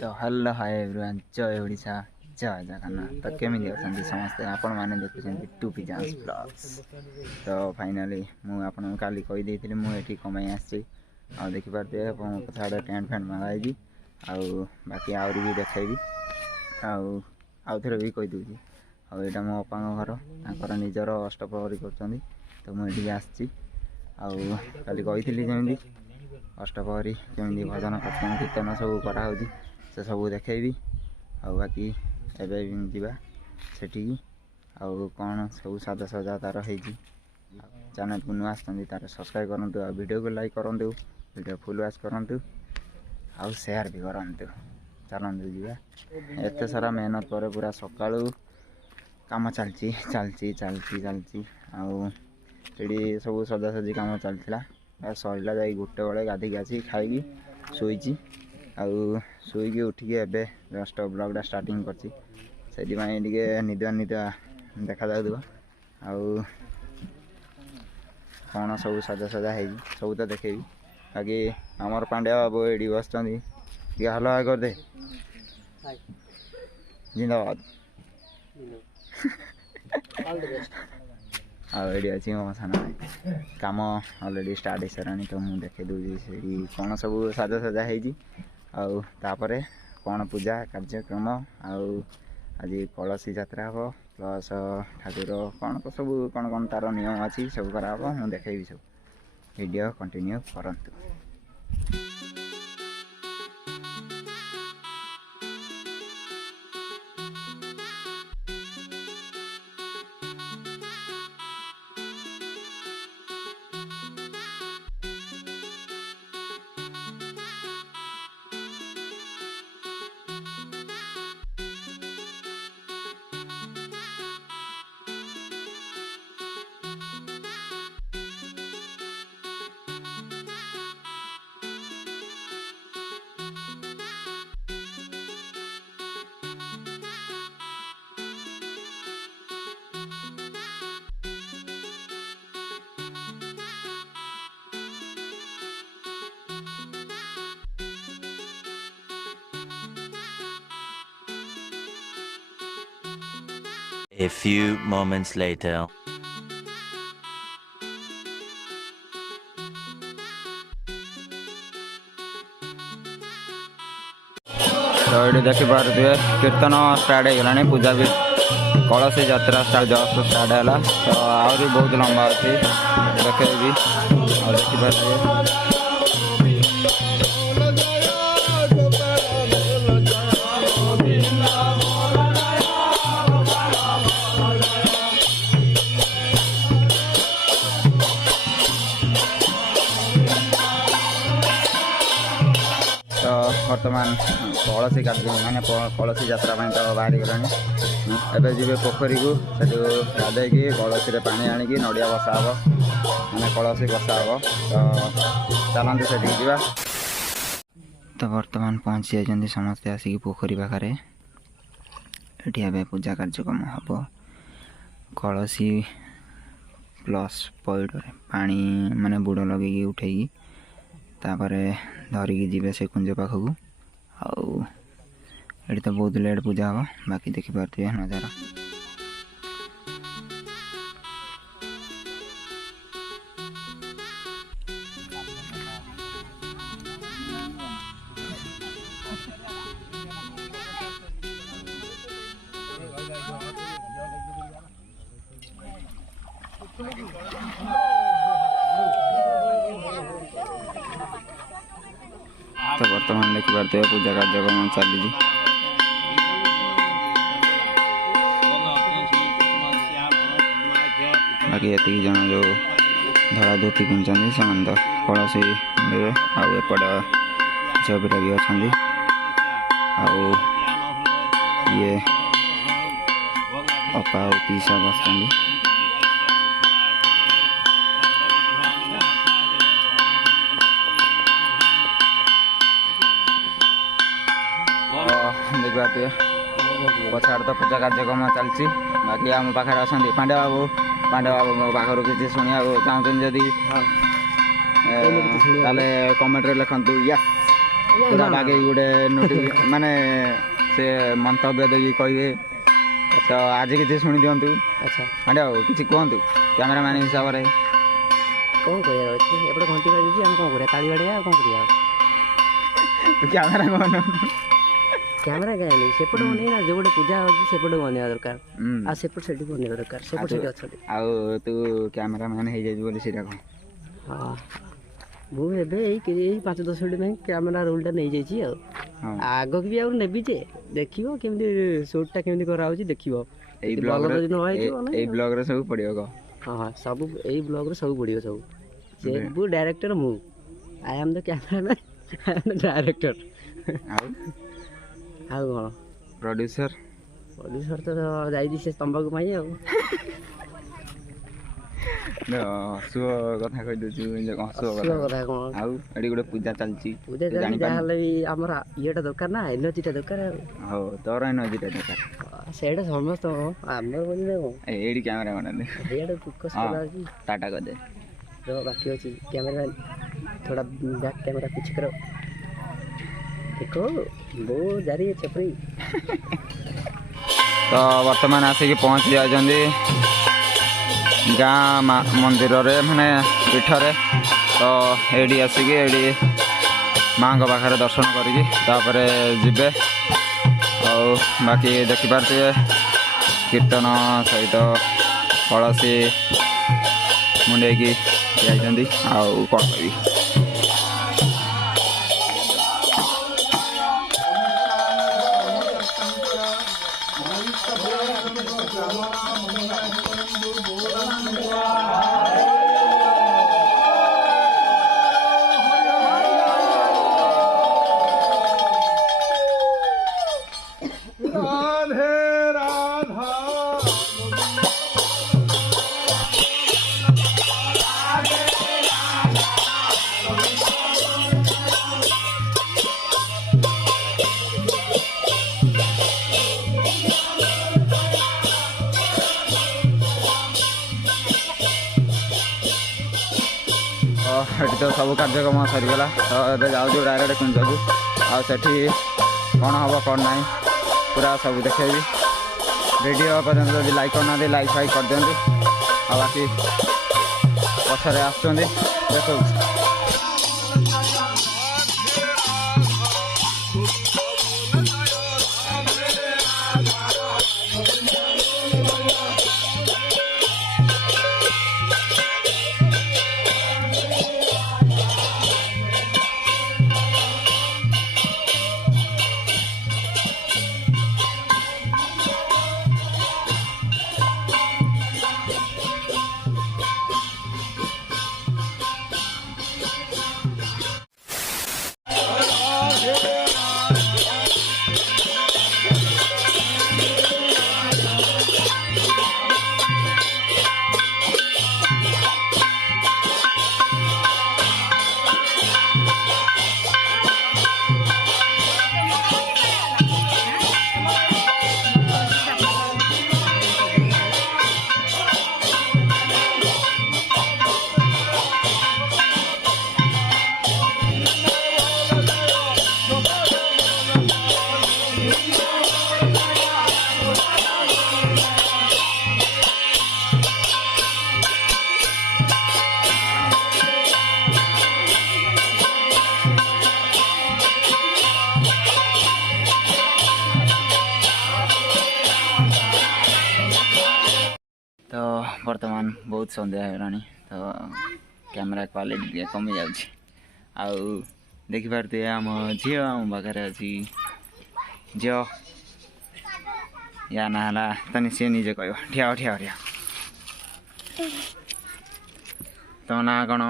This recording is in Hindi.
तो हेलो हाय एवरीवन जय ओडिशा जय जगन्नाथ। तो केमी अच्छा समस्ते आपण मैंने देखुं टू पिजांस ब्लॉग्स। तो फाइनाली मुझे काली कहीदे मुझे कमाई आसी देखिपारे पछाड़े टेंट फेंट मगाई आउ बाकी आहरी भी देखी आउ थे भी कहीदे आईटा मो अपा घर तर निजर अष्टप्रहरी कर तो मुझे आसी काली कही जमी अष्टप्रहरी केमी भजन कीर्तन सब कराऊँ से सब देखी बाकी एवं जावा सेठी कौन सब साजा सजा तार हो चैनल को नुआ तार सब्सक्राइब करूँ वीडियो को लाइक करूँ वीडियो फुल वॉच करूँ आउ शेयर भी करूँ। चलते जावा एत सारा मेहनत पर पूरा सका कम चलती चलती चलती चलती आड़ी सब सजासजी कम चलता सरला जा गोटे बड़े गाधिक आसी खाई शोची शुईकी उठिकी एबे जस्ट ब्लॉगटा स्टार्टिंग करती निदुआ निदुआ देखा जाऊँ कौन सब सजा सजा है सब तो देखेबी बाकी आमर पांड्या बाबू ये बस हल करदे जिंदाबाद आड़ी अच्छी मो सान भाई कम अलरेडी स्टार्ट हो सारा तो मुझे देखे दूसरी से कौन सब सजा सजा होपर कौन पूजा कार्यक्रम आज कलसी यात्रा हम प्लस ठाकुर कौन तो सब कौन कौन तार नियम अच्छी सब कराब मुझे देखेबी सब वीडियो कंटिन्यू करंतु। A few moments later. तो ये देखिपे कीर्तन स्टार्ट होगा पूजा भी कलसी यात्रा जस्ट स्टार्ट है तो आहरी बहुत लंबा अच्छी देखेबी देखिपारे बर्तमान कलसी कार्यक्रम माने कलसी यात्रा तो बाहरी गला एवं जी पोखरी को गाधे कलसी पानी आणिकी नड़िया बसा हम मैंने कलसी बसा हम तो चलते से जा तो बर्तमान पहुँची जाती समस्ते आसिक पोखरी पाखे ये पूजा कार्यक्रम हम कलसी प्लस पैड पानी माने बुड़ लगे उठे तापर धरिकी जी से कुंज पाखक ये तो बहुत लेट पूजा हम बाकी देखिपे नजारा। तो बर्तमान देखिपे पूजा कार्यक्रम चली बाकी ये जन जो धड़ा धोती पिंधि से तो कलसी देवे आउट झील पिला भी अच्छा ये अपा और पीसा बस देखिए पछाड़ तो पूजा कार्यक्रम चलती बाकी आम पाखे अच्छा पांड्या बाबू मो पाखर किसी शुणा चाहते जदि कमेंट लिखु यस पूरा बागे गोटे माने से मंतव्य देकी कहे तो आज किसी शुणी दिंतु अच्छा मैडम किसी कहतु कैमेरामैन हिसाब से कौन करिया अछि एपटे घंटी बाजूची हम कोन करिया ताली बाड़िया कोन करिया कैमेरा कौन कैमरा गाय नहीं सेपटे बने ना जो गोटे पूजा होची सेपटे बने दरकार आ सेपटे सेठी बने दरकार सेपटे सेठी अछि आउ तू कैमेरामैन हो जाई बोली सीधा कह हां मु एबे एई 5-10 मिनिट में कैमरा रोलटा नहीं जाई छी आगो भी आउ नेबी जे देखियो केमदी शूटटा केमदी करा होची देखियो एई ब्लॉग रे सब पड़ियो को हां सब एई ब्लॉग रे सब पड़ियो सब सेबु डायरेक्टर मु I am the cameraman I am the director आउ आउ कोन प्रोड्यूसर तो जाई से तंबाकू पाई आ हसुओ कथा कहि दछु हसुओ कथा कोन आउ एडी गोटे पूजा चलची पूजा जानी जाहले भी हमरा येटा दरकार ना एनर्जीटा दरकार हो तोर एनर्जीटा दरकार सेटा समस्त हमर बोली देखो एडी कैमरा बना दे एटा फोकस करा जी टाटा कर दे जो बाकी अछि कैमरा थोड़ा बैक कैमरा पीछे करो देखो वो जारी है छपरी तो वर्तमान आसिक पहुँच जाइए गाँ मंदिर रे माने पीठ रे तो एडी आसिक एडी माँ पाखे दर्शन करिकी तापरे जिबे और बाकी देखिपारे कीर्तन सहित कलसी मुंडे की जाइछन्ती आउ कौन कहबी एटी तो सब कार्यक्रम सरीगला तो ये जाऊँ डायरेक्ट कुंज को आठी कौन हम कौन ना पूरा सब देखेबी वीडियो पर्यटन जब लाइक करना लाइक फाइक कर दिखाँ आ बाकी पछरे आस देखो तो वर्तमान बहुत सन्ध्या होगा तो कैमरा क्वालिटी कमी जाऊँगी आउ देखिपे आम झी आम पाखे अच्छी झी या ना है तनी सी निजे कह ठिया ठिया ठिया तो ना कौन